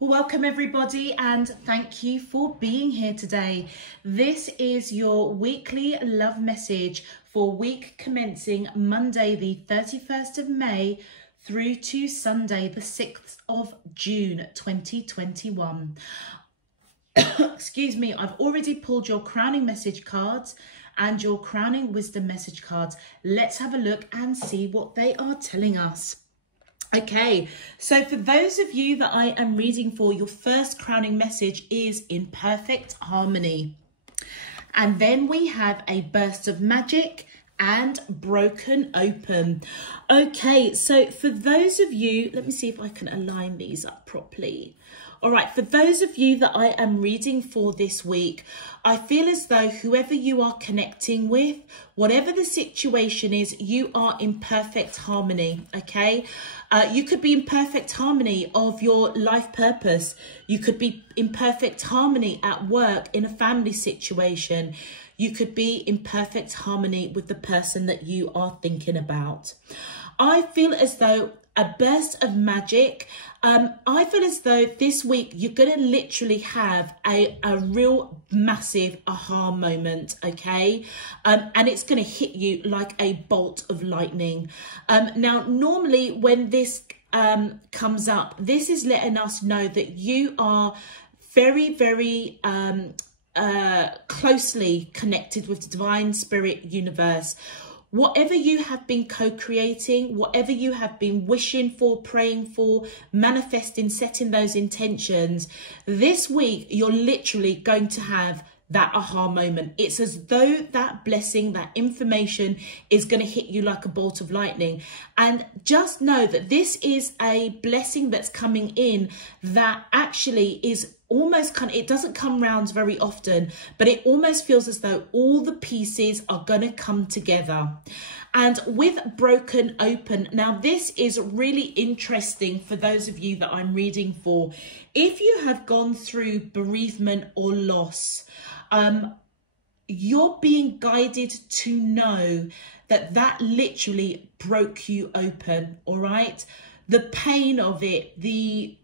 Welcome everybody, and thank you for being here today. This is your weekly love message for week commencing Monday the 31st of May through to Sunday the 6th of June 2021. Excuse me, I've already pulled your crowning message cards and your crowning wisdom message cards. Let's have a look and see what they are telling us. Okay, so for those of you that I am reading for, your first crowning message is in perfect harmony. And then we have a burst of magic and broken open. Okay, so for those of you, let me see if I can align these up properly. All right, for those of you that I am reading for this week, I feel as though whoever you are connecting with, whatever the situation is, you are in perfect harmony, okay? You could be in perfect harmony of your life purpose. You could be in perfect harmony at work, in a family situation. You could be in perfect harmony with the person that you are thinking about. I feel as though a burst of magic. I feel as though this week you're going to literally have a real massive aha moment, okay? And it's going to hit you like a bolt of lightning. Now, normally when this comes up, this is letting us know that you are very, very closely connected with the divine spirit universe. Whatever you have been co-creating, whatever you have been wishing for, praying for, manifesting, setting those intentions, this week you're literally going to have that aha moment. It's as though that blessing, that information is going to hit you like a bolt of lightning. And just know that this is a blessing that's coming in that actually is almost kind of, it doesn't come round very often, but it almost feels as though all the pieces are going to come together. And with broken open, now this is really interesting for those of you that I'm reading for. If you have gone through bereavement or loss, you're being guided to know that that literally broke you open, all right? The pain of it, the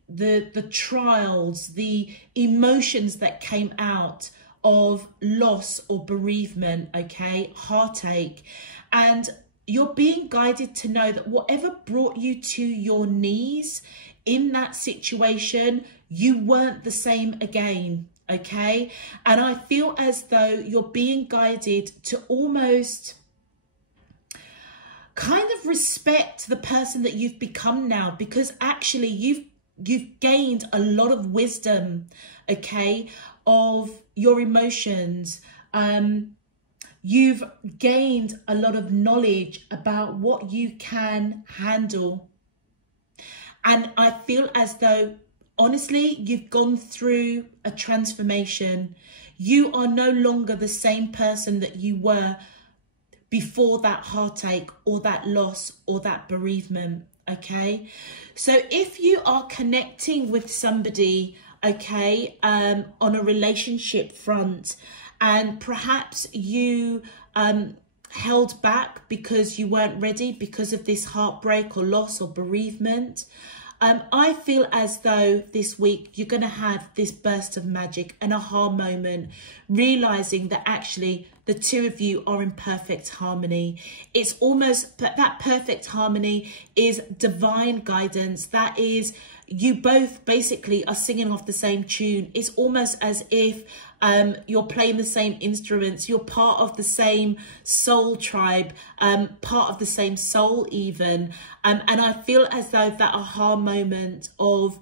trials, the emotions that came out of loss or bereavement, okay, heartache. And you're being guided to know that whatever brought you to your knees in that situation, you weren't the same again, okay? And I feel as though you're being guided to almost kind of respect the person that you've become now, because actually you've gained a lot of wisdom, okay, of your emotions. You've gained a lot of knowledge about what you can handle. And I feel as though, honestly, you've gone through a transformation. You are no longer the same person that you were before that heartache or that loss or that bereavement, okay? So if you are connecting with somebody, okay, on a relationship front, and perhaps you held back because you weren't ready because of this heartbreak or loss or bereavement, I feel as though this week you're going to have this burst of magic, an aha moment, realizing that actually the two of you are in perfect harmony. It's almost that perfect harmony is divine guidance. That is, you both basically are singing off the same tune. It's almost as if you're playing the same instruments. You're part of the same soul tribe, part of the same soul even. And I feel as though that aha moment of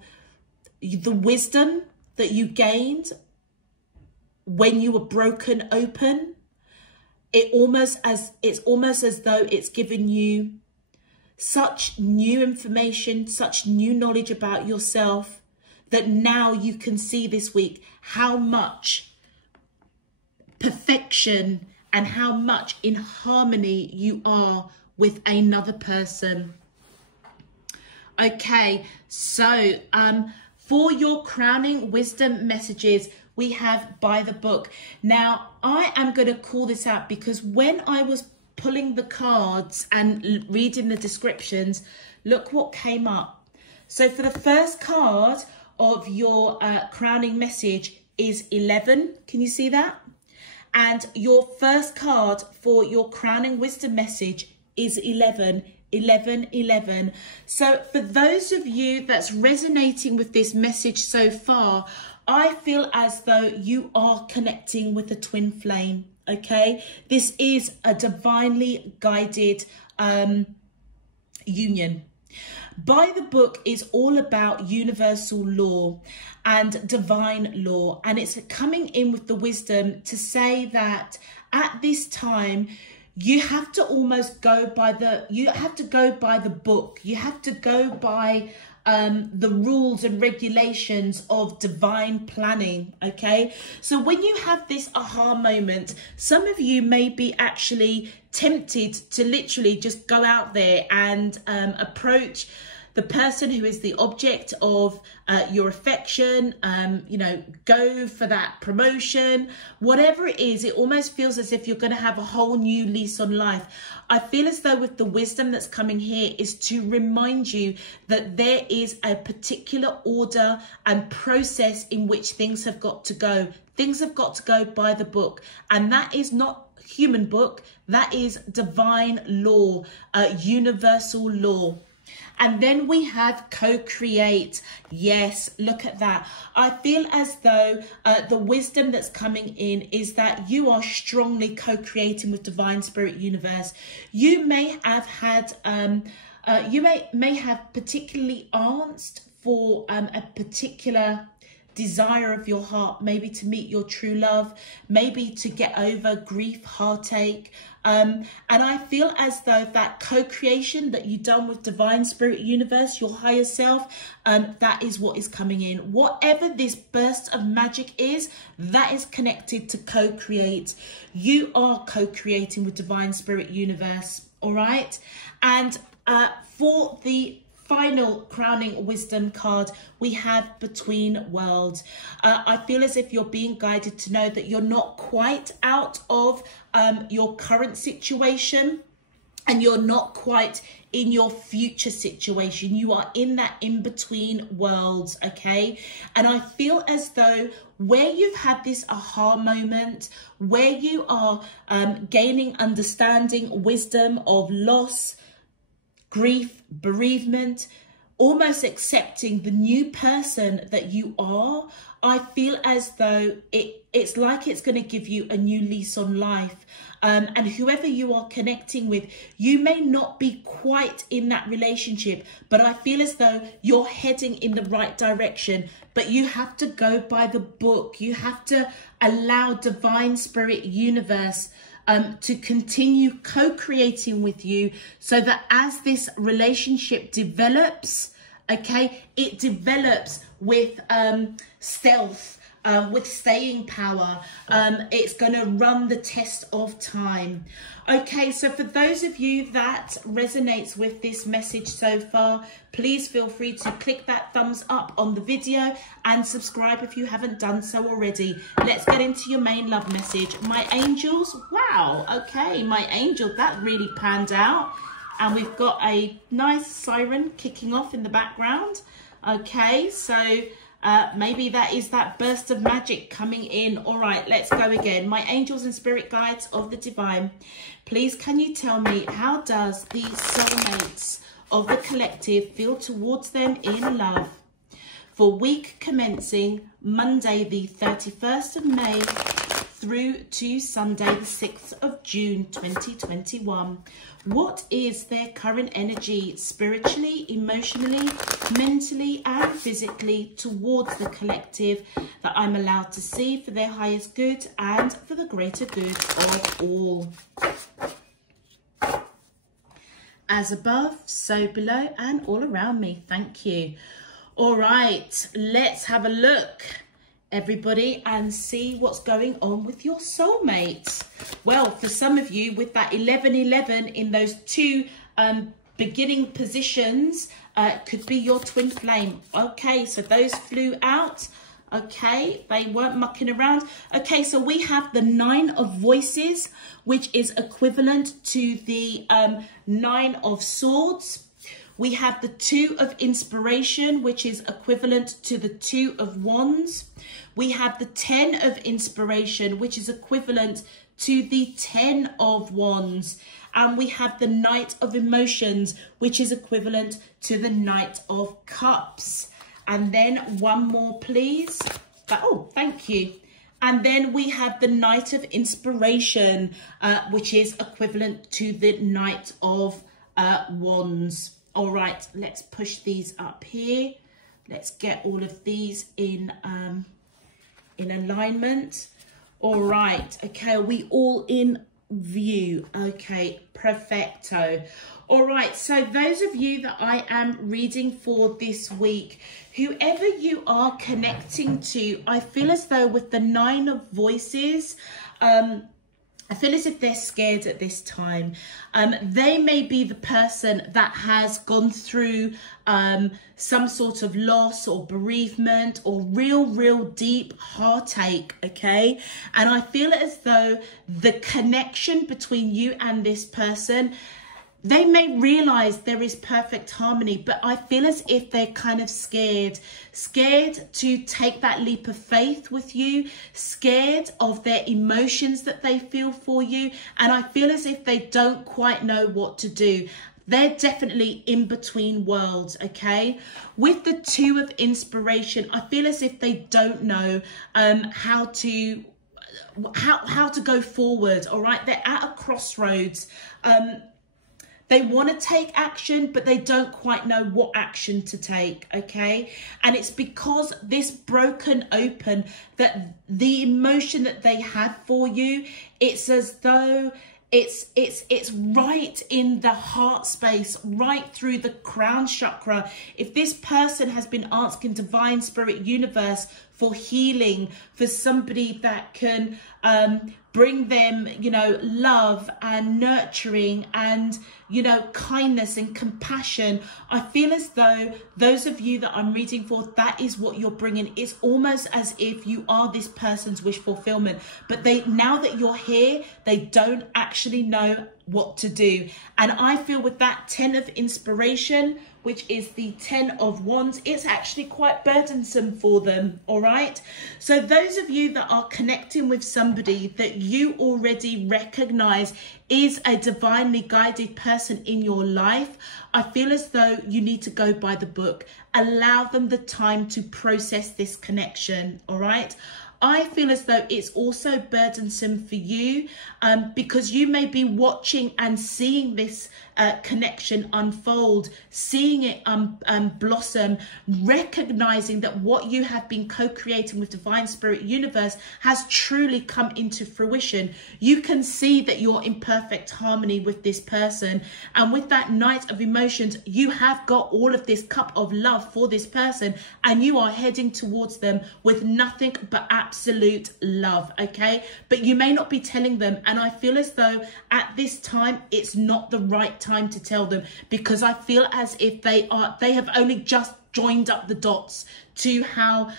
the wisdom that you gained when you were broken open, it's almost as though it's given you such new information, such new knowledge about yourself, that now you can see this week how much perfection and how much in harmony you are with another person. Okay, so for your crowning wisdom messages, we have by the book. Now, I am going to call this out because when I was pulling the cards and reading the descriptions, look what came up. So for the first card, of your crowning message is 11. Can you see that? And your first card for your crowning wisdom message is 11. 11, 11. So for those of you that's resonating with this message so far, I feel as though you are connecting with the twin flame. Okay, this is a divinely guided union. By the book is all about universal law and divine law, and it's coming in with the wisdom to say that at this time you have to almost go by the book. You have to go by the rules and regulations of divine planning. Okay, so when you have this aha moment, some of you may be actually tempted to literally just go out there and approach the person who is the object of your affection, you know, go for that promotion, whatever it is. It almost feels as if you're going to have a whole new lease on life. I feel as though with the wisdom that's coming here is to remind you that there is a particular order and process in which things have got to go. Things have got to go by the book, and that is not human book. That is divine law, universal law. And then we have co-create. Yes, look at that. I feel as though the wisdom that's coming in is that you are strongly co-creating with divine spirit universe. You may have had, you may have particularly asked for a particular desire of your heart, maybe to meet your true love, maybe to get over grief, heartache. And I feel as though that co-creation that you've done with divine spirit universe, your higher self, that is what is coming in. Whatever this burst of magic is, that is connected to co-create. You are co-creating with divine spirit universe. All right. And for the final crowning wisdom card, we have between worlds. I feel as if you're being guided to know that you're not quite out of your current situation, and you're not quite in your future situation. You are in that in-between worlds, okay? And I feel as though where you've had this aha moment, where you are gaining understanding, wisdom of loss, grief, bereavement, almost accepting the new person that you are, I feel as though it's like it's going to give you a new lease on life. And whoever you are connecting with, you may not be quite in that relationship, but I feel as though you're heading in the right direction. But you have to go by the book. You have to allow divine spirit universe to continue co-creating with you, so that as this relationship develops, okay, it develops with stealth, with staying power. It's going to run the test of time. Okay, so for those of you that resonates with this message so far, please feel free to click that thumbs up on the video and subscribe if you haven't done so already. Let's get into your main love message. My angels, wow, okay, my angel, that really panned out. And we've got a nice siren kicking off in the background. Okay, so maybe that is that burst of magic coming in. All right, let's go again. My angels and spirit guides of the divine, please can you tell me, how does the soulmates of the collective feel towards them in love for week commencing Monday the 31st of May through to Sunday the 6th of June 2021? What is their current energy spiritually, emotionally, mentally and physically towards the collective that I'm allowed to see for their highest good and for the greater good of all? As above, so below and all around me. Thank you. All right, let's have a look, everybody, and see what's going on with your soulmates. Well, for some of you with that 11-11 in those two beginning positions, could be your twin flame. Okay, so those flew out. Okay, they weren't mucking around. Okay, so we have the 9 of voices, which is equivalent to the 9 of swords. We have the 2 of inspiration, which is equivalent to the 2 of wands. We have the 10 of inspiration, which is equivalent to the 10 of wands. And we have the Knight of emotions, which is equivalent to the Knight of cups. And then one more, please. Oh, thank you. And then we have the Knight of inspiration, which is equivalent to the Knight of wands. All right, let's push these up here. Let's get all of these in alignment. All right, okay, are we all in view? Okay, perfecto. All right, so those of you that I am reading for this week, whoever you are connecting to, I feel as though with the 9 of voices, I feel as if they're scared at this time. They may be the person that has gone through some sort of loss or bereavement or real deep heartache, okay? And I feel as though the connection between you and this person, they may realize there is perfect harmony, but I feel as if they're kind of scared to take that leap of faith with you, scared of their emotions that they feel for you. And I feel as if they don't quite know what to do. They're definitely in between worlds, okay? With the 2 of inspiration, I feel as if they don't know how to go forward, all right? They're at a crossroads. They want to take action, but they don't quite know what action to take, okay? And it's because this broken open, that the emotion that they had for you, it's as though it's right in the heart space, right through the crown chakra. If this person has been asking divine spirit universe for healing, for somebody that can bring them, you know, love and nurturing and, you know, kindness and compassion, I feel as though those of you that I'm reading for, that is what you're bringing. It's almost as if you are this person's wish fulfillment, but now that you're here, they don't actually know what to do. And I feel with that 10 of inspiration, which is the 10 of wands, it's actually quite burdensome for them, all right? So those of you that are connecting with somebody that you already recognize is a divinely guided person in your life, I feel as though you need to go by the book. Allow them the time to process this connection, all right? I feel as though it's also burdensome for you because you may be watching and seeing this connection unfold, seeing it blossom, recognizing that what you have been co-creating with divine spirit universe has truly come into fruition. You can see that you're in perfect harmony with this person, and with that Knight of emotions, you have got all of this cup of love for this person, and you are heading towards them with nothing but absolute love, okay? But you may not be telling them, and I feel as though at this time it's not the right time to tell them, because I feel as if they have only just joined up the dots to how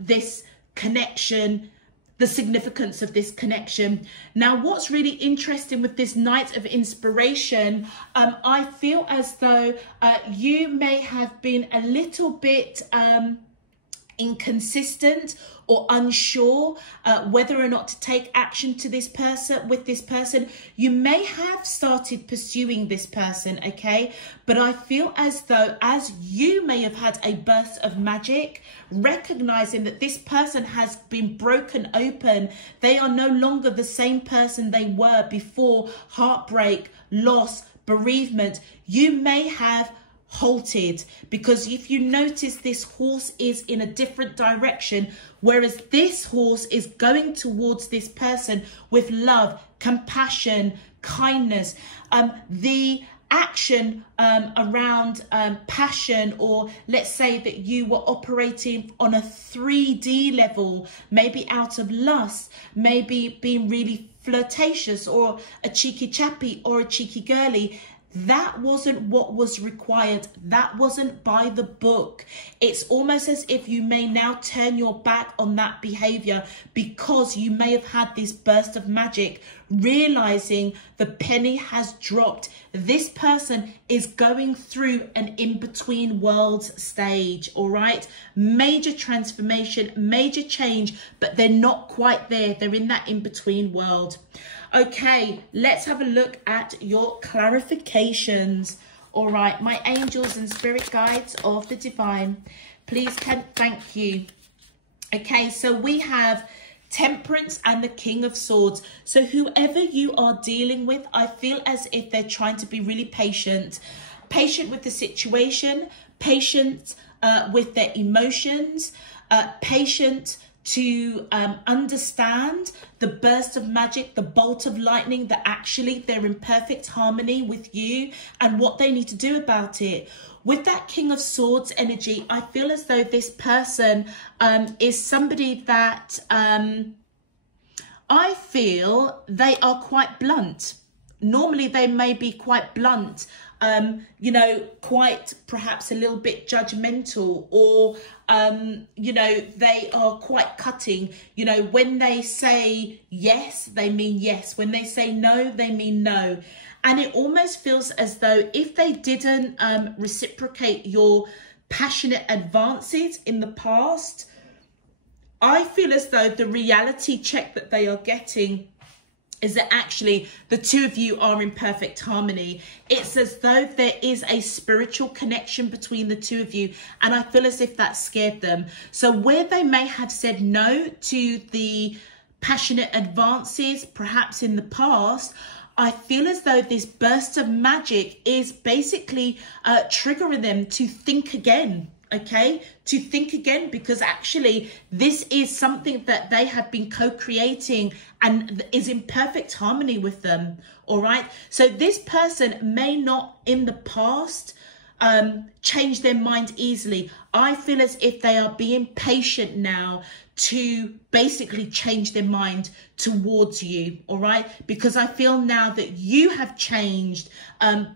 this connection, the significance of this connection. Now, what's really interesting with this Knight of inspiration, I feel as though you may have been a little bit inconsistent or unsure whether or not to take action to this person, with this person. You may have started pursuing this person, okay? But I feel as though, as you may have had a burst of magic, recognizing that this person has been broken open, they are no longer the same person they were before heartbreak, loss, bereavement, you may have halted, because if you notice, this horse is in a different direction, whereas this horse is going towards this person with love, compassion, kindness. The action around passion, or let's say that you were operating on a 3D level, maybe out of lust, maybe being really flirtatious or a cheeky chappy or a cheeky girly, that wasn't what was required. That wasn't by the book. It's almost as if you may now turn your back on that behavior because you may have had this burst of magic, realizing the penny has dropped. This person is going through an in-between worlds stage, all right? Major transformation, major change, but they're not quite there. They're in that in-between world. Okay, let's have a look at your clarifications. All right, my angels and spirit guides of the divine, please thank you. Okay, so we have Temperance and the King of Swords. So whoever you are dealing with, I feel as if they're trying to be really patient with the situation, patient with their emotions, patient to understand the burst of magic, the bolt of lightning, that actually they're in perfect harmony with you and what they need to do about it. With that King of Swords energy, I feel as though this person is somebody that I feel they are quite blunt. Normally they may be quite blunt, you know, quite perhaps a little bit judgmental, or, you know, they are quite cutting. You know, when they say yes, they mean yes. When they say no, they mean no. And it almost feels as though if they didn't reciprocate your passionate advances in the past, I feel as though the reality check that they are getting is that actually the two of you are in perfect harmony. It's as though there is a spiritual connection between the two of you, and I feel as if that scared them. So where they may have said no to the passionate advances perhaps in the past, I feel as though this burst of magic is basically triggering them to think again. Okay, to think again, because actually this is something that they have been co-creating and is in perfect harmony with them. All right, so this person may not in the past change their mind easily. I feel as if they are being patient now to basically change their mind towards you. All right, because I feel now that you have changed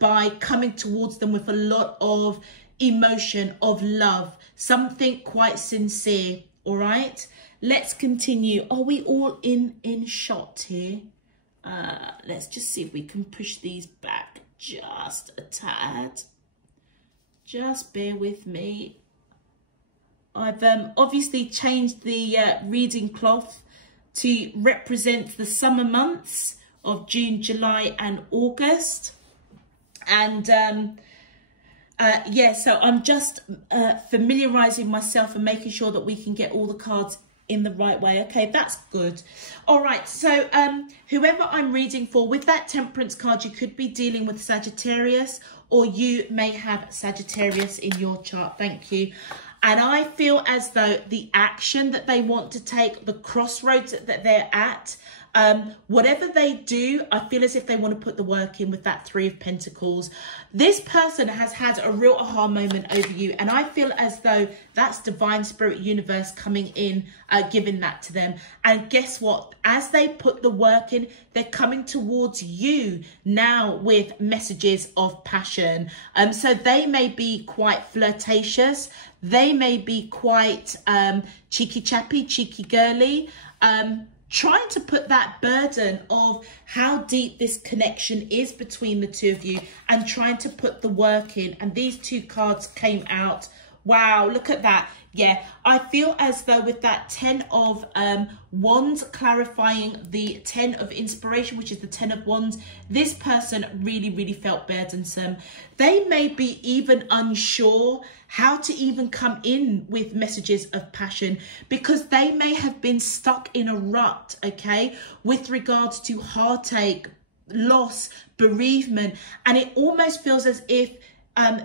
by coming towards them with a lot of emotion, of love, something quite sincere. All right, let's continue. Are we all in shot here? Let's just see if we can push these back just a tad. Just bear with me. I've obviously changed the reading cloth to represent the summer months of June, July and August. And yeah, so I'm just familiarizing myself and making sure that we can get all the cards in the right way. Okay, that's good. All right, so whoever I'm reading for, with that Temperance card, you could be dealing with Sagittarius, or you may have Sagittarius in your chart. Thank you. And I feel as though the action that they want to take, the crossroads that they're at, whatever they do, I feel as if they want to put the work in with that Three of Pentacles. This person has had a real aha moment over you, and I feel as though that's divine spirit universe coming in, giving that to them. And guess what? As they put the work in, they're coming towards you now with messages of passion. So they may be quite flirtatious. They may be quite cheeky chappy, cheeky girly, trying to put that burden of how deep this connection is between the two of you and trying to put the work in. And these two cards came out. Wow, look at that. Yeah, I feel as though with that 10 of Wands clarifying the 10 of Inspiration, which is the 10 of Wands, this person really, really felt burdensome. They may be even unsure how to even come in with messages of passion, because they may have been stuck in a rut, okay, with regards to heartache, loss, bereavement. And it almost feels as if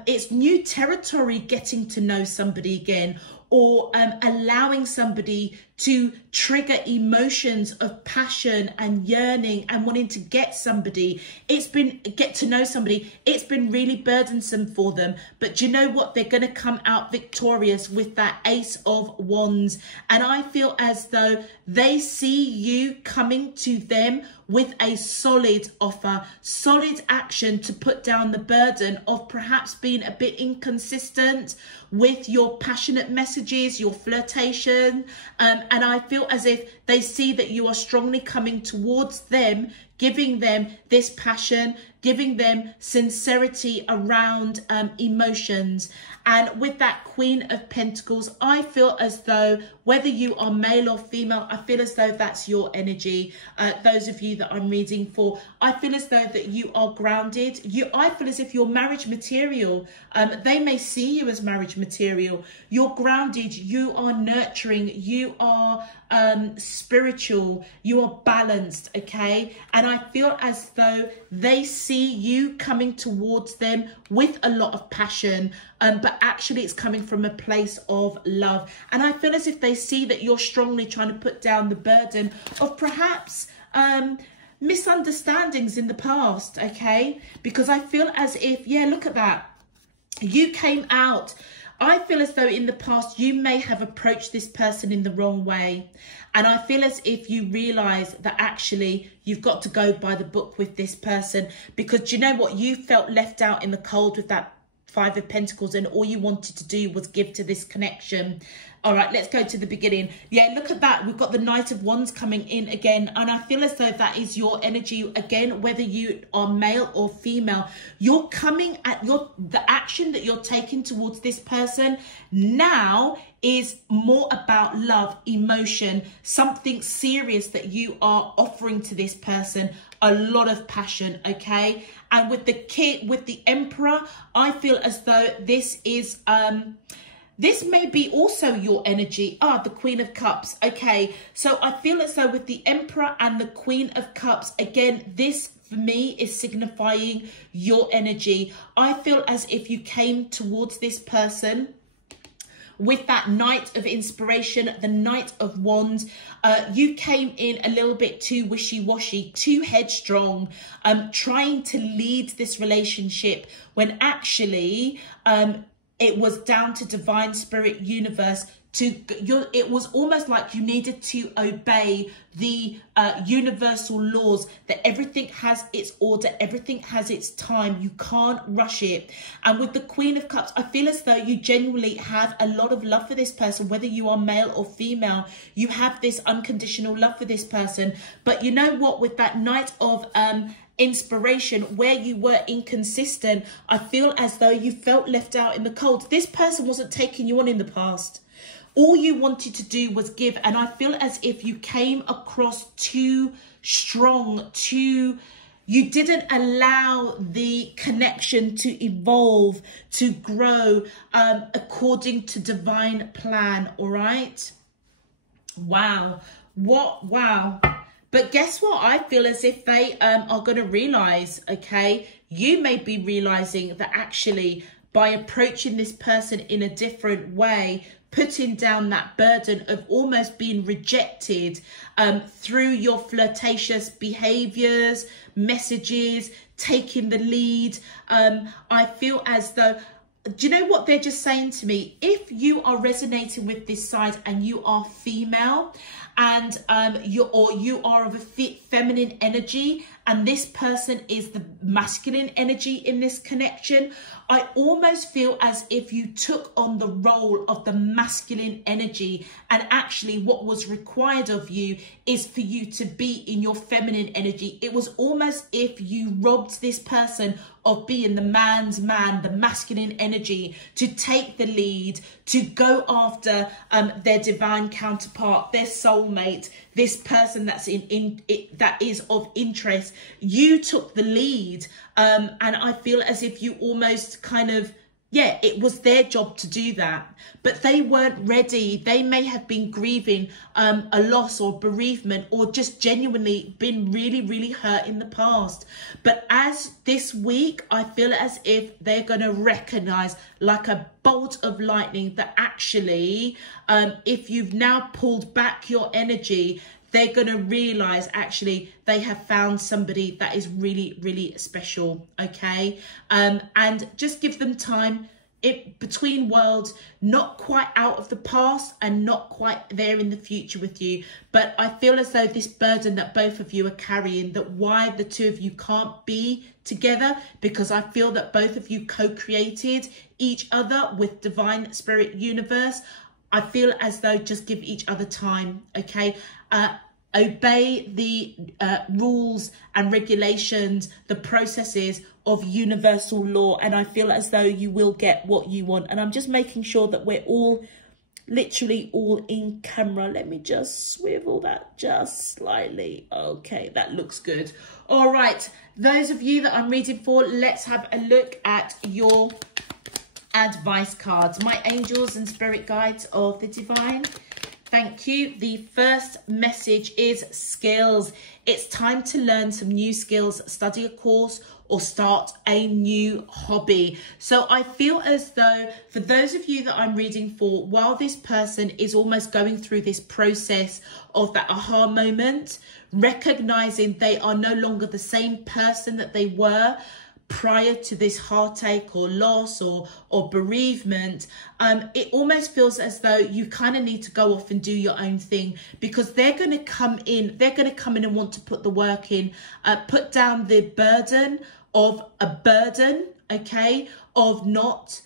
it's new territory getting to know somebody again, or allowing somebody to trigger emotions of passion and yearning and wanting to get somebody. Get to know somebody. It's been really burdensome for them. But do you know what? They're going to come out victorious with that Ace of Wands. And I feel as though they see you coming to them with a solid offer, solid action to put down the burden of perhaps being a bit inconsistent with your passionate messages, your flirtation. And I feel as if they see that you are strongly coming towards them, giving them this passion, giving them sincerity around emotions. And with that Queen of Pentacles, I feel as though whether you are male or female, I feel as though that's your energy. Those of you that I'm reading for, I feel as though that you are grounded. I feel as if you're marriage material. They may see you as marriage material. You're grounded, you are nurturing, you are spiritual, you are balanced, okay? And I feel as though they see you coming towards them with a lot of passion, but actually it's coming from a place of love. And I feel as if they see that you're strongly trying to put down the burden of perhaps misunderstandings in the past, okay? Because I feel as if, yeah, look at that. You came out. I feel as though in the past you may have approached this person in the wrong way. And I feel as if you realise that actually you've got to go by the book with this person. Because do you know what? You felt left out in the cold with that Five of Pentacles, and all you wanted to do was give to this connection. All right, let's go to the beginning. Yeah, look at that. We've got the Knight of Wands coming in again. And I feel as though that is your energy. Again, whether you are male or female, you're coming at the action that you're taking towards this person now is more about love, emotion, something serious that you are offering to this person, a lot of passion, okay? And with the Emperor, I feel as though this is this may be also your energy. The Queen of Cups. Okay, so I feel as though with the Emperor and the Queen of Cups, again, this for me is signifying your energy. I feel as if you came towards this person with that Knight of Inspiration, the Knight of Wands. You came in a little bit too wishy-washy, too headstrong, trying to lead this relationship when actually it was down to divine spirit universe it was almost like you needed to obey the universal laws, that everything has its order, everything has its time, you can't rush it. And with the Queen of Cups, I feel as though you genuinely have a lot of love for this person, whether you are male or female. You have this unconditional love for this person. But you know what, with that Knight of Inspiration, where you were inconsistent, I feel as though you felt left out in the cold. This person wasn't taking you on in the past. All you wanted to do was give. And I feel as if you came across too strong, you didn't allow the connection to evolve, to grow according to divine plan. All right. Wow. Wow. But guess what? I feel as if they are going to realize, okay, you may be realizing that actually by approaching this person in a different way, putting down that burden of almost being rejected through your flirtatious behaviors, messages, taking the lead. I feel as though, do you know what they're just saying to me? If you are resonating with this side and you are female and you are of a feminine energy and this person is the masculine energy in this connection, I almost feel as if you took on the role of the masculine energy, and actually what was required of you is for you to be in your feminine energy. It was almost if you robbed this person of being the man's man, the masculine energy, to take the lead, to go after their divine counterpart, their soulmate, this person that's that is of interest. You took the lead, and I feel as if you almost kind of yeah, it was their job to do that, but they weren't ready. They may have been grieving a loss or bereavement, or just genuinely been really, really hurt in the past. But as this week, I feel as if they're going to recognize, like a bolt of lightning, that actually, if you've now pulled back your energy, they're going to realize actually they have found somebody that is really, really special, okay? And just give them time. Between worlds, not quite out of the past and not quite there in the future with you. But I feel as though this burden that both of you are carrying, that why the two of you can't be together, because I feel that both of you co-created each other with Divine Spirit Universe. I feel as though just give each other time, okay? Obey the rules and regulations, the processes of universal law, and I feel as though you will get what you want. And I'm just making sure that we're all, literally all in camera. Let me just swivel that just slightly. Okay, that looks good. All right, those of you that I'm reading for, let's have a look at your advice cards. My angels and spirit guides of the divine, thank you. The first message is skills. It's time to learn some new skills, study a course, or start a new hobby. So I feel as though for those of you that I'm reading for, while this person is almost going through this process of that aha moment, recognizing they are no longer the same person that they were prior to this heartache or loss or bereavement, it almost feels as though you kind of need to go off and do your own thing, because they're going to come in and want to put the work in, put down the burden of a burden, okay, of not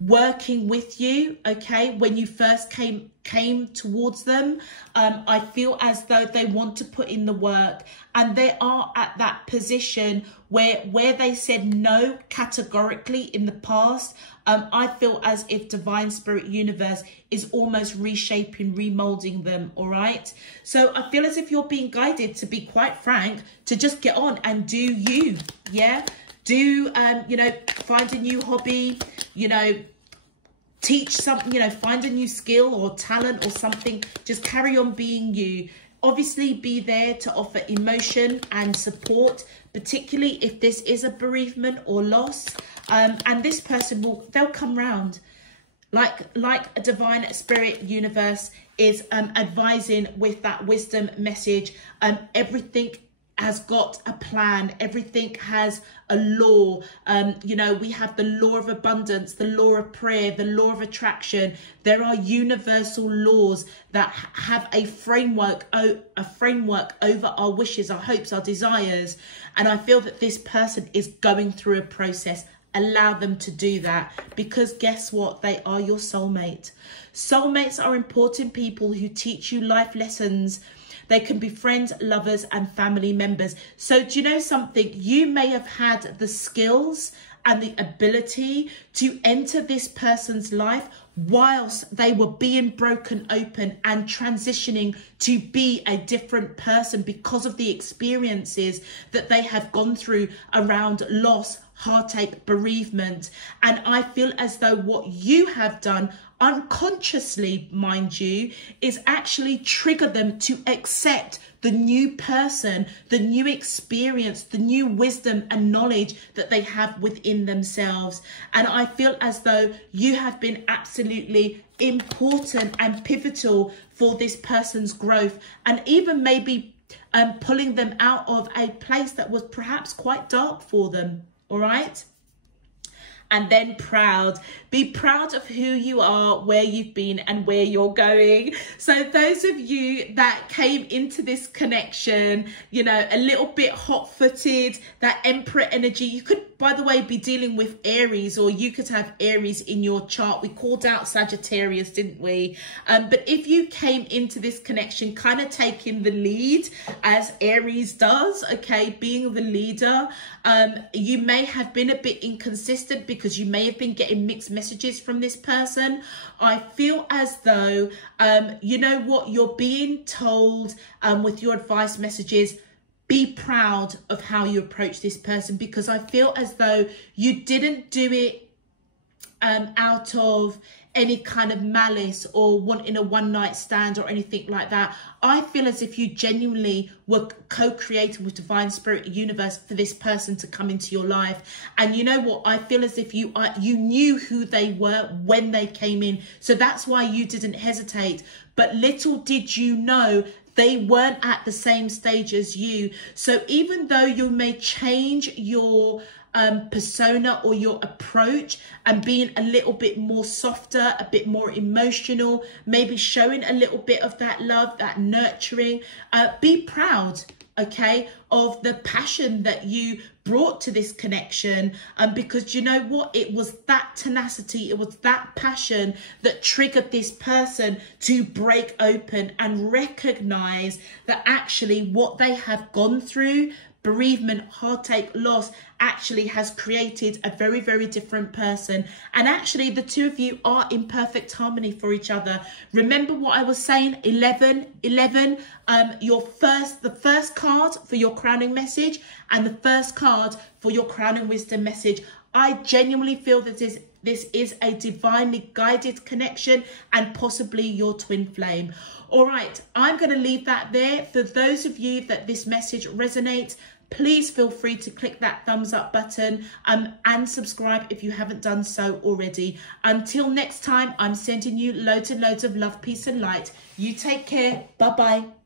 working with you, okay, when you first came towards them. I feel as though they want to put in the work, and they are at that position where they said no categorically in the past. I feel as if Divine Spirit Universe is almost reshaping, remolding them, all right? So I feel as if you're being guided, to be quite frank, to just get on and do you, yeah? Do, you know, find a new hobby, you know, teach something, you know, find a new skill or talent or something. Just carry on being you. Obviously be there to offer emotion and support, particularly if this is a bereavement or loss. And this person they'll come round. Like a Divine Spirit Universe is advising with that wisdom message. Everything has got a plan. Everything has a law. You know, we have the law of abundance, the law of prayer, the law of attraction. There are universal laws that have a framework over our wishes, our hopes, our desires. And I feel that this person is going through a process. Allow them to do that, because guess what? They are your soulmate. Soulmates are important people who teach you life lessons. They can be friends, lovers, and family members. So do you know something? You may have had the skills and the ability to enter this person's life whilst they were being broken open and transitioning to be a different person, because of the experiences that they have gone through around loss, heartache, bereavement. And I feel as though what you have done, unconsciously, mind you, is actually trigger them to accept the new person, the new experience, the new wisdom and knowledge that they have within themselves. And I feel as though you have been absolutely important and pivotal for this person's growth, and even maybe pulling them out of a place that was perhaps quite dark for them. All right. And then proud. Be proud of who you are, where you've been, and where you're going. So those of you that came into this connection, you know, a little bit hot-footed, that Emperor energy, you could, by the way, be dealing with Aries, or you could have Aries in your chart. We called out Sagittarius, didn't we? But if you came into this connection kind of taking the lead, as Aries does, okay, being the leader, you may have been a bit inconsistent, because you may have been getting mixed messages from this person. I feel as though, you know what, you're being told with your advice messages, be proud of how you approach this person, because I feel as though you didn't do it out of any kind of malice or wanting a one-night stand or anything like that. I feel as if you genuinely were co-creating with divine spirit universe for this person to come into your life. And you know what, I feel as if you knew who they were when they came in, so that's why you didn't hesitate. But little did you know they weren't at the same stage as you. So even though you may change your persona or your approach and being a little bit more softer, a bit more emotional, maybe showing a little bit of that love, that nurturing, be proud, okay, of the passion that you brought to this connection. Because you know what, it was that tenacity, it was that passion that triggered this person to break open and recognize that actually what they have gone through, bereavement, heartache, loss, actually has created a very, very different person. And actually the two of you are in perfect harmony for each other. Remember what I was saying, 11, the first card for your crowning message and the first card for your crowning wisdom message. I genuinely feel that this is a divinely guided connection and possibly your twin flame. All right, I'm going to leave that there. For those of you that this message resonates, please feel free to click that thumbs up button and subscribe if you haven't done so already. Until next time, I'm sending you loads and loads of love, peace and light. You take care. Bye-bye.